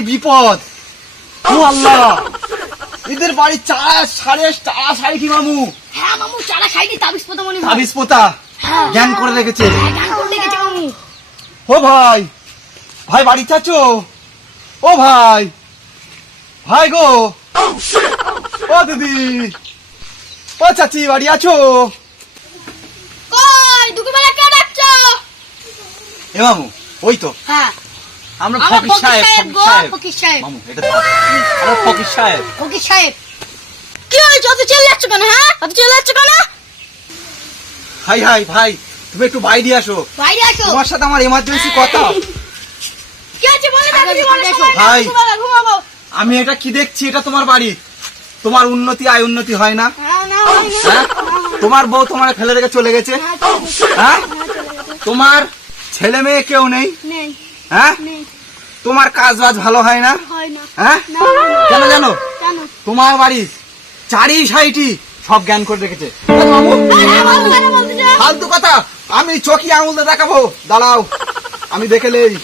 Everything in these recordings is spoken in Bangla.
ভারী বিপদ। ও আল্লাহ, এদের বাড়ি চারা সারি কি মামু? হ্যাঁ মামু, চারা খাইনি, তাবিজ পোতা মনে হয়। তাবিজ পোতা জ্ঞান করে রেখেছে। হ্যাঁ, জ্ঞান করে রেখেছে মামু। ও ভাই, ভাই বাড়ি চাচ্ছো? ও ভাই, ভাই গো, ও দিদি, ও চাচি বাড়ি আছো? কই দুপুরবেলা কে ডাকছো? এ মামু, ওই তো হ্যাঁ, আমরা আমরা ফকির সাহেব। গো, ফকির সাহেব। মামু এটা তো আমরা ফকির সাহেব। ফকির সাহেব, কি হয়েছে? অত চিল্লাচ্ছ কেন? হ্যাঁ, অত চিল্লাচ্ছ কেন? হাই হাই ভাই, তুমি একটু বাইরে আসো, বাইরে আসো। তোমার সাথে আমার এমার্জেন্সি কথা। কি হয়েছে বলে দাও, তুমি বলে সময় নেই, ভাই। দুপুরবেলা ঘুমাবো। আমি এটা কি দেখছি? এটা তোমার বাড়ি, তোমার উন্নতি আয় উন্নতি হয় না? হ্যাঁ, না হয় না। হ্যাঁ, তোমার বউ তোমার ফেলে রেখে চলে গেছে। হ্যাঁ, চলে গেছে। হ্যাঁ, হ্যাঁ, চলে গেছে। তোমার ছেলে মেয়ে কেউ নেই। নেই, হ্যাঁ, নেই, তোমার কাজ বাজ ভালো হয় না। হয় না। হ্যাঁ, না, হয় না। কেন জানো? কেন? তোমার বাড়ি চারি সাইটি সব জ্ঞান করে রেখেছে। মামু, হ্যাঁ, বলতে কেন বলতে চাও? ফালতু কথা, আমি চোখে আঙুল দিয়ে দেখাবো, দাঁড়াও আমি দেখেলেই।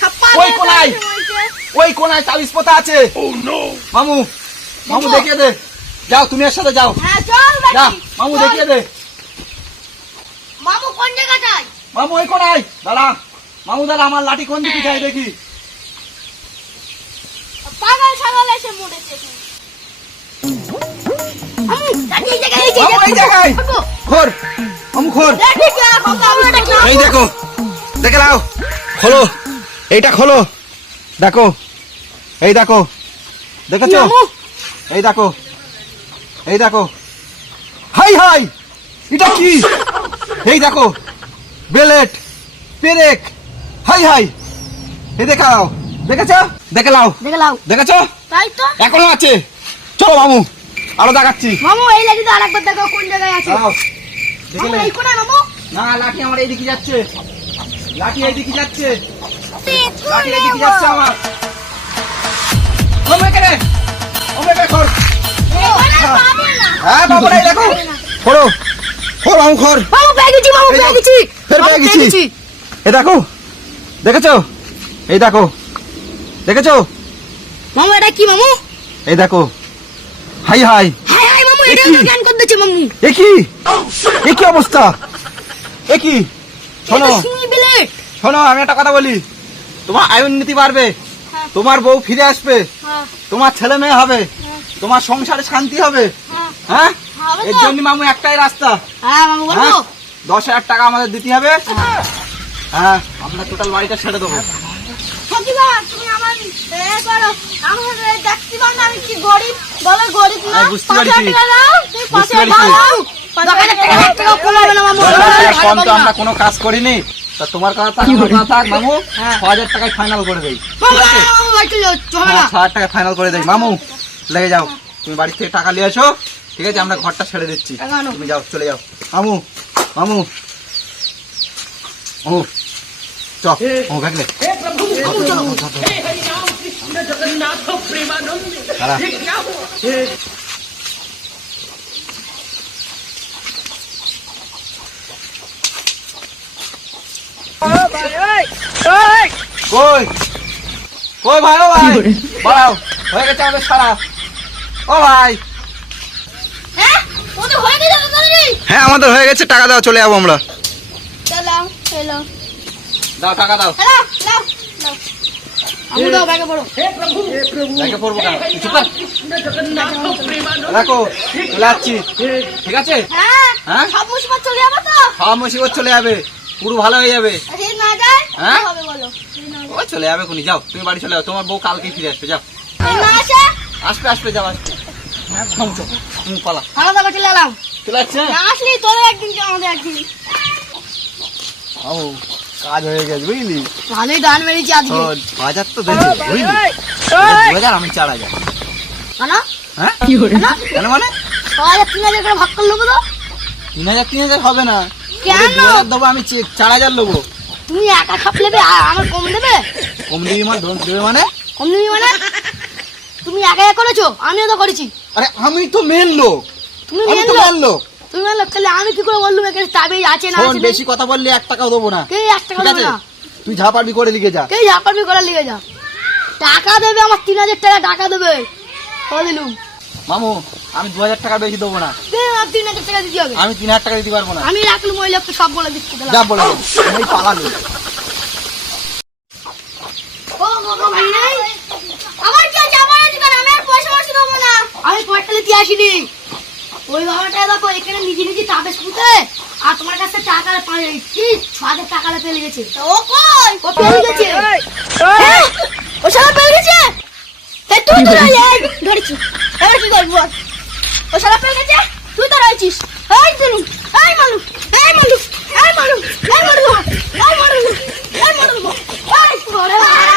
ছাপ্পা ওই কোনায়। হয়েছে। ওই কোনায় তাবিজ পোতা আছে। মামু, মামু দেখিয়ে দে, যাও তুমি এর সাথে যাও। হ্যাঁ, চল যা দেখি। মামু চল। দেখিয়ে দে। মামু কোন জায়গাটায়? মামু ওই কোনায় দাঁড়া। মামু দাঁড়া, আমার লাঠি কোন দিকে যায় দেখি। পাগল ছাগল এসে মুড়েছে। মামু, দেখি এই জায়গায়, এই মামু এই জায়গায় খোর, মামু খোর। দেখি কে কথা বলে না। এই দেখো, দেখে নাও, খোলো, এইটা খোলো, দেখো, এই দেখো, দেখেছো? মামু। এই দেখো, এই দেখো, হাই হাই, এটা কি? এই দেখো, বেলেট, পেরেক, হাই হাই, এই দেখাও, দেখেছো? দেখে নাও, দেখে লাও। দেখেছো? তাই তো। এখনো আছে, চলো মামু, আরো দেখাচ্ছি। মামু এই লাঠিটা আরেকবার দেখো কোন জায়গায় আছে। দাঁড়াও, দেখে মামু নে। এই কোনায় মামু। না, লাঠি আমার এইদিকে যাচ্ছে, লাঠি এইদিকে যাচ্ছে, লাঠি এইদিকে যাচ্ছে আমার। ও মেকেরে, ও মেকেরে খোর। হ্যাঁ বাবু, এই দেখো, খোলো, খোর মামু খোর। মামু পেয়ে গেছি, মামু এই পেয়ে দেখো, গেছি। ফের মামু পেয়ে গেছি। এই দেখো, দেখেছো? এই দেখো, দেখেছো? মামু এটা কি মামু? এই দেখো, হাই হাই, হ্যাঁ হ্যাঁ মামু, এ এটা কি? তো জ্ঞান করে দিচ্ছে মামু। এ কি? এ কি অবস্থা? এ কি? শোনো, এটা সিঙ্গি বিলেট। শোনো, আমি একটা কথা বলি, তোমার আয় উন্নতি বাড়বে, হ্যাঁ, তোমার বউ ফিরে আসবে, হ্যাঁ, তোমার ছেলে মেয়ে হবে, হ্যাঁ, তোমার সংসারে শান্তি হবে। হ্যাঁ। হ্যাঁ, হবে এর তো। জন্য মামু একটাই রাস্তা। হ্যাঁ মামু হ্যাঁ, বলো। 10,000 টাকা আমাদের দিতে হবে। হ্যাঁ, আমরা টোটাল বাড়িটা ছেড়ে দেবো। সকিবা, তুমি আমার করো, আমার দেখতে পাও না আমি কি গরিব, বলো গরিব না। আমি বুঝতে পারছি। 5,000 টাকা দাও, তুমি বুঝতে 5,000 পারছি। দাও। 5,000 টাকা কমাবে না মামু। 10,000 কম তো আমরা কোনো কাজ করিনি, তা তোমার কথা থাক, আমার কথা থাক মামু, 6,000 টাকায় ফাইনাল করে দেই। ঠিক আছে? মামু বাড়ি চলে যাও, চলো না। 6,000 টাকা ফাইনাল করে দেই। মামু লেগে যাও, তুমি বাড়ি থেকে টাকা নিয়ে আসো, ঠিক আছে? আমরা ঘরটা ছেড়ে দিচ্ছি, টাকা আনো। তুমি যাও, চলে যাও। মামু, মামু, মামু চ, মামু ভাগলে দাঁড়া। কই কই ভাই, ও ভাই বাড়াও, হয়ে গেছে আমাদের সারা। ও ভাই, হ্যাঁ ও তো হয়ে গেছে তাড়াতাড়ি। হ্যাঁ আমাদের হয়ে গেছে, টাকা দাও, চলে যাবো আমরা। চলো চলো, দাও টাকা দাও। হ্যালো নাও নাও, আমি দাও ব্যাগে পড়ো। ব্যাগে পড়বো কেন? কিছু কর। দেখো চলে যাচ্ছি, ঠিক আছে? হ্যাঁ হ্যাঁ? সব মুসিবত চলে যাবে তো। খাওয়া মুসিবত চলে যাবে, পুরো ভালো হয়ে যাবে। আর যদি না যায় হ্যাঁ? কি হবে বলো? যদি না ও চলে যাবে কোনি, যাও তুমি বাড়ি চলে যাও, তোমার বউ কালকেই ফিরে আসবে, যাও। যদি না আসে, আসবে আসবে, যাও আসবে। হ্যাঁ থামছো, তুমি পালা। ভালো থাকো, চলে এলাম। চলে যাচ্ছে। না আসলি তোদের একদিন কি আমাদের একদিন। ও কাজ হয়ে গেছে বুঝলি, ভালোই দান মেরেছি আজকে। 5,000 তো দেবে বুঝলি, 2,000 আমি 4,000। না হ্যাঁ না, কেন মানে? 6,000 3,000 করে ভাগ করে নেবো তো। 3,000 হবে না, কেন? 2,000 দেবো আমি, 4,000 নেবো। তুমি একা খাপ নেবে আর আমার কম দেবে? কম দিবি মানে দেবে মানে? কম দিবি মানে? তুমি একা একা করেছো, আমিও তো করেছি। আরে আমি তো মেন লোক, তুমি আমি মেন তো লোক। মেন লোক। তুমি বললো তাহলে আমি কি করে বললুম এখানে চাবি আছে না শোন, আছে বেশি কথা বললে 1 টাকাও দেবো না। কে 1 টাকা ঠিক দেবে আছে, না তুই যা পারবি করে লিখে যা। কে ঝাপাবি করে লিখে যা টাকা দেবে আমার 3000 টাকা টাকা দেবে ও দিলুম মামু আমি 2000 টাকা বেশি দেবো না। কে আমার 3000 টাকা দিতে হবে আমি 3000 টাকা দিতে পারবো না। আমি রাখলুম ওই লোককে সব বলে দিচ্ছি যা বলে দে, আমি পালালো। ও গো ভাই নাই আমার কি আছে আমার দোকান আমি আর পয়সা পয়সা দেবো না আমি পয়সা নিতে আসিনি ওই বাবাটা দেখো এখানে নিজে নিজে চাপে শুতে আর তোমার কাছে টাকা পায় কি 6000 টাকা পেয়ে গেছে ও কই ও পেয়ে গেছে ও সারা পেয়ে গেছে তাই তুই তো এই ধরেছি এবার কি করব ও সারা পেয়ে গেছে তুই তো রয়েছিস এই দিনু এই মানুষ এই মানুষ এই মানুষ এই মানুষ এই মানুষ এই মানুষ এই